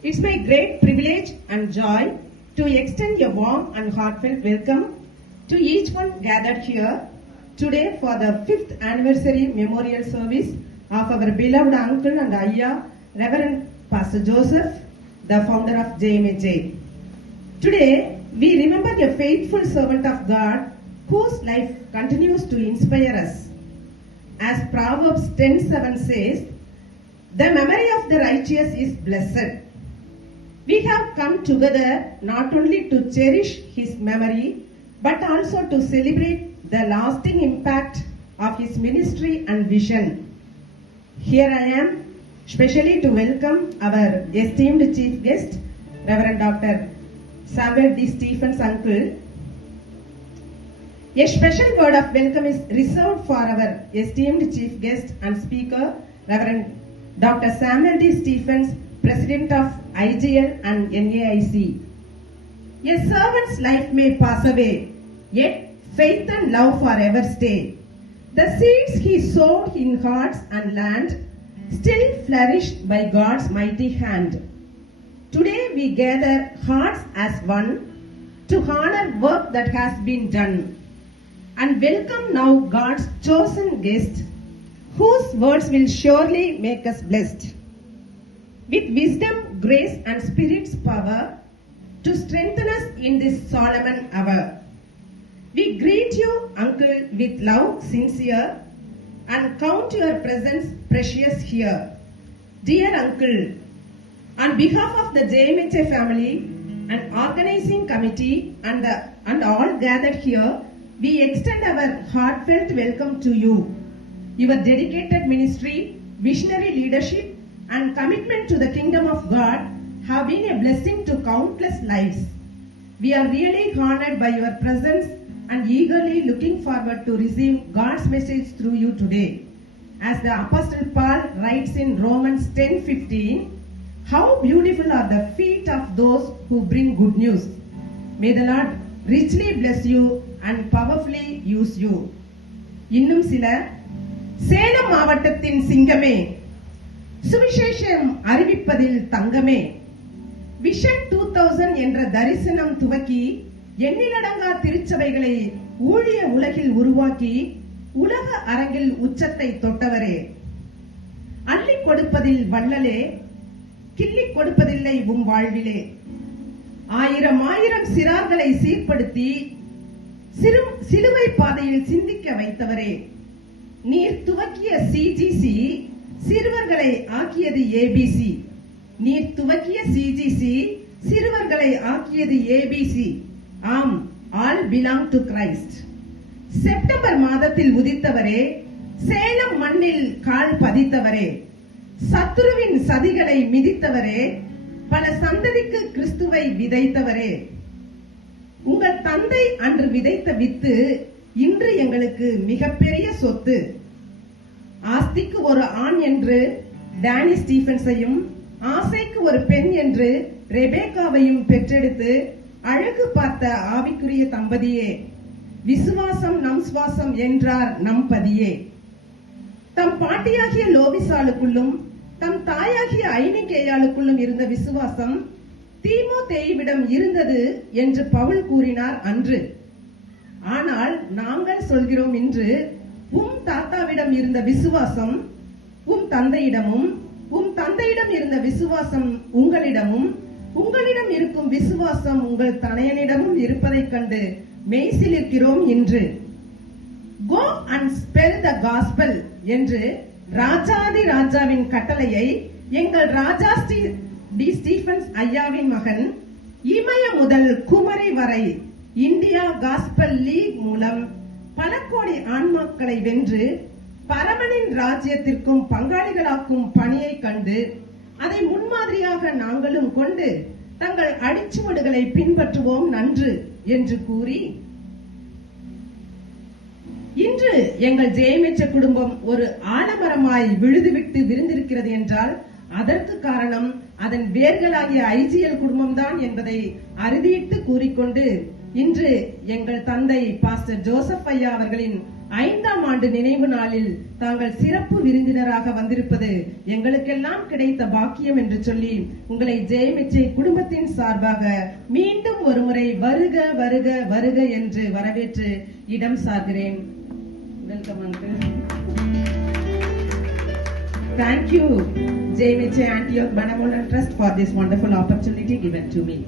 It's my great privilege and joy to extend a warm and heartfelt welcome to each one gathered here today for the 5th anniversary memorial service of our beloved uncle and Ayya, Reverend Pastor Joseph, the founder of JMHA. Today, we remember a faithful servant of God whose life continues to inspire us. As Proverbs 10:7 says, the memory of the righteous is blessed. We have come together not only to cherish his memory, but also to celebrate the lasting impact of his ministry and vision. Here I am, specially to welcome our esteemed chief guest, Reverend Dr. Samuel D. Stephens uncle. A special word of welcome is reserved for our esteemed chief guest and speaker, Reverend Dr. Samuel D. Stephens, President of IGL and NAIC. A servant's life may pass away, yet faith and love forever stay. The seeds he sowed in hearts and land still flourish by God's mighty hand. Today we gather hearts as one to honor work that has been done and welcome now God's chosen guest whose words will surely make us blessed. With wisdom, grace and Spirit's power to strengthen us in this solemn hour. We greet you, Uncle, with love sincere and count your presence precious here. Dear Uncle, on behalf of the JMHA family and organizing committee and all gathered here, we extend our heartfelt welcome to you. Your dedicated ministry, visionary leadership, and commitment to the kingdom of God have been a blessing to countless lives. We are really honored by your presence and eagerly looking forward to receive God's message through you today. As the Apostle Paul writes in Romans 10:15, how beautiful are the feet of those who bring good news. May the Lord richly bless you and powerfully use you. இன்னும் சிலர் சேலம் மாவட்டத்தின் சிங்கமே, சுவிசேஷம் அறிவிப்பதில் தங்கமே, vision 2000 என்ற தரிசனம் துவக்கி எண்ணிலடங்கா திருச்சபைகளை ஊழிய உலகில் உருவாக்கி உலக அரங்கில் உச்சத்தை தொட்டவரே, அள்ளி கொடுப்பதில் வள்ளலே, கிள்ளி கொடுப்பதில்லை உம் வாழ்விலே, ஆயிரம் ஆயிரம் சிறார்களை சீர்படுத்தி சிலுவை பாதையில் சிந்திக்க வைத்தவரே, நீர் துவக்கிய சிஜிசி சிறுவர்களை ஆக்கியது ஏபிசி. நீர் துவக்கிய சிஜிசி சிறுவர்களை ஆக்கியது ஏபிசி. ஆம், all belong to Christ. September மாதத்தில் உதித்தவரே, சேலம் மண்ணில் கால் பதித்தவரே, சத்துருவின் சதிகளை மிதித்தவரே, பல சந்ததிக்கு கிறிஸ்துவை விதைத்தவரே, உங்கள் தந்தை அன்று விதைத்த வித்து இன்று எங்களுக்கு மிகப்பெரிய சொத்து. ஆஸ்திக்கு ஒரு ஆண் என்று டேனி ஸ்டீபன்ஸையும், ஆசைக்கு ஒரு பெண் என்று ரெபேக்காவையும் பெற்றெடுத்து அழகு பார்த்த ஆவிக்குரிய தம்பதியே, விசுவாசம் நம் சுவாசம் என்றார் நம் பதியே. தம் பாட்டியாகிய லோவிசாலுக்குள்ளும் தம் தாயாகிய ஐனிகேயாளுக்குள்ளும் இருந்த விசுவாசம் தீமோத்தேயுவிடம் இருந்தது என்று பவுல் கூறினார் அன்று. ஆனால் நாங்கள் சொல்கிறோம் இன்று, உம் தாத்தாவிடம் இருந்த விசுவாசம் உம் தந்தையிடமும், உம் தந்தையிடம் இருந்த விசுவாசம் உங்களிடமும், உங்களிடம் இருக்கும் விசுவாசம் உங்கள் தனையனிடமும் இருப்பதைக் கண்டு மெய்சிலிருக்கிறோம் இன்று. Go and spell the gospel என்று ராஜாதி ராஜாவின் கட்டளையை எங்கள் ராஜா டி ஸ்டீபன்ஸ் ஐயாவின் மகன் இமய முதல் குமரி வரை இந்தியா காஸ்பல் லீக் மூலம் பல கோடி ஆன்மாக்களை வென்று பரமனின் ராஜ்யத்திற்கும் பங்காளிகளாக்கும் பணியை கண்டு அதை முன்மாதிரியாக நாங்களும் கொண்டு தங்கள் அடிச்சுவடுகளை பின்பற்றுவோம் நன்று என்று கூறி, இன்று எங்கள் ஜெயமெச்ச குடும்பம் ஒரு ஆலமரமாய் விழுதுவிட்டு விருந்திருக்கிறது என்றால் அதற்கு காரணம் அதன் வேர்களாகிய ஐஜிஎல் குடும்பம்தான் என்பதை அறுதியிட்டு கூறிக்கொண்டு, இன்று எங்கள் தந்தை பாஸ்டர் ஜோசப் ஐயா அவர்களின் 5ஆம் ஆண்டு நினைவு நாளில் தாங்கள் சிறப்பு விருந்தினராக வந்திருப்பது எங்களுக்கெல்லாம் கிடைத்த பாக்கியம் என்று சொல்லி உங்களை ஜெயமிச்சை குடும்பத்தின் சார்பாக மீண்டும் ஒருமுறை வருக வருக வருக என்று வரவேற்று இடம் சார்கிறேன். Welcome uncle. Thank you, Jemiche Antioch Manamolan Trust, for this wonderful opportunity given to me.